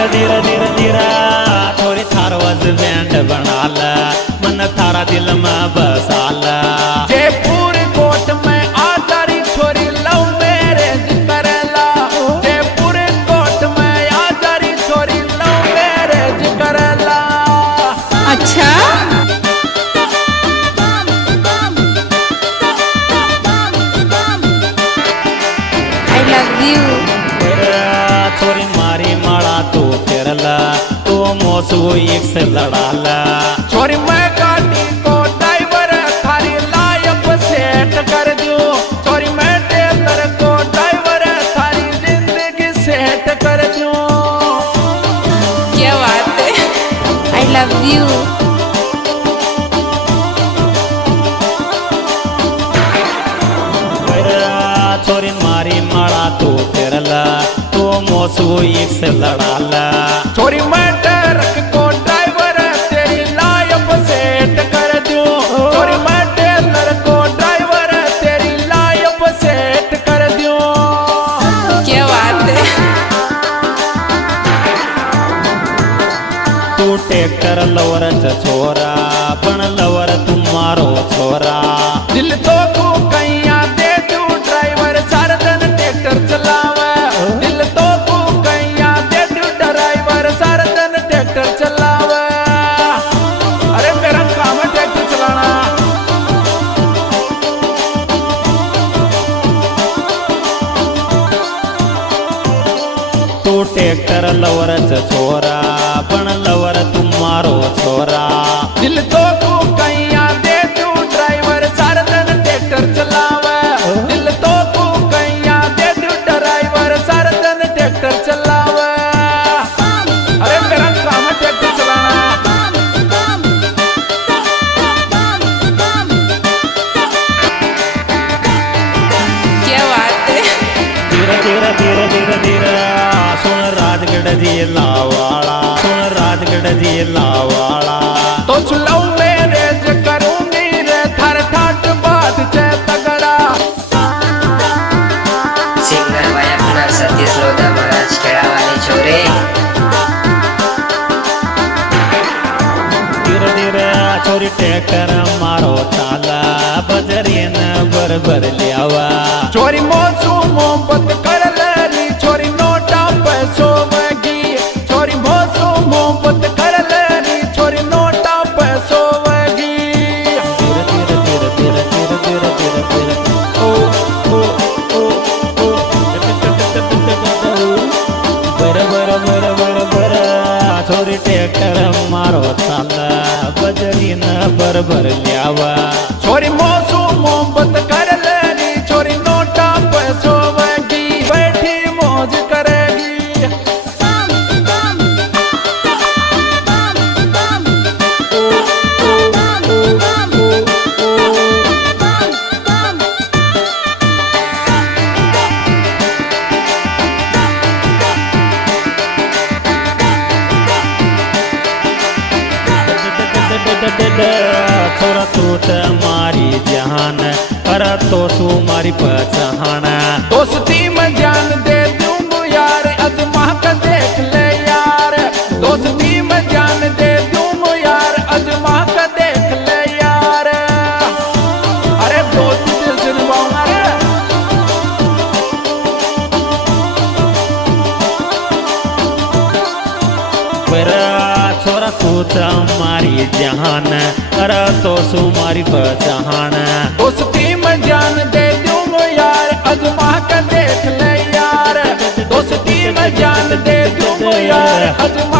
धीरे धीरे धीरे धीरे थोड़ी थार वज बैंड बनाला मन थारा दिल में बसाला जयपुर कोट में आजारी छोरी लव मैरिज करेला जयपुर कोट में आजारी छोरी लव मैरिज करेला अच्छा आई लव यू छोरी मारी माड़ा तू फिरला तो मोसू एक से लड़ाला छोरी मैं गाड़ी को ड्राइवर थारी लायक सेट कर दूं छोरी मैं टेलर को ड्राइवर थारी जिंदगी सेट कर दूं क्या बात है आई लव यू छोरी मारी माड़ा तू फिरला तो मोसू एक से लड़ाला छोरी मैं ट्रक को ड्राइवर तेरी लायक सेट कर दूं छोरी मैं टेलर को ड्राइवर तेरी लायक सेट कर दूं क्या बात है तू ट्रैक्टर लवर छोरा पण लवर तुम्हारो छोरा दिल तो तू कैया दे तू ड्राइवर सारा दिन ट्रैक्टर चलावे दिल तो तू कैया दे तू ड्राइवर सारा दिन ट्रैक्टर चलावे अरे मेरा काम है ट्रैक्टर चलाना तू ट्रैक्टर लवर छोरा पण लवर तुम्हारो छोरा दिल तो तू कैया दे तू ड्राइवर सारा दिन ट्रैक्टर चलावे दिल तो तू कैया दे तू ड्राइवर सारा दिन ट्रैक्टर चलावे अरे मेरा काम है ट्रैक्टर चलाना क्या बात है धीरे धीरे धीरे धीरे धीरे सुन राजगढ़ जी लावाड़ा सुन राजगढ़ जी लावाड़ा तो सुलौ मैरिज करूंगी रे थर ठाट बात चे तगड़ा सिंगर वायकणार सतीश लोधा महाराज खेळावाली छोरे धीरे धीरे छोरी ट्रैक्टर मारो ताला बजरीन बरबर लियावा चोरी मोसू मोहब्बत कर लेनी छोरी नोटा पैसों वगी चोरी मोसू मोहब्बत कर लेनी छोरी नोटा पैसों वगी धीरे धीरे धीरे धीरे धीरे धीरे धीरे धीरे ओ ओ ओ ओ बर बर बर बर बर छोरी ट्रैक्टर मारो ताला बजरीन बरबर लियावा चोरी मोसू मोहब्बत कर लेनी छोरी नोटा पैसों वगी बैठी मौज करेगी थोड़ा तू मारी जहान पर तो तू मारी पहचान दोस्ती में जान दे दूंगा यार अजमा कर देख ले यार दोस्ती में जान दे दूंगा यार अजमा कर देख ले यार अरे दोस्ती दिल से निभाऊंगा रे मेरा छोरा तू मारी जहान कर तो तू मारी पहचान दोस्ती में जान दे दूंगा यार अजमा कर देख ले यार दोस्ती में जान दे दूंगा यार अजमा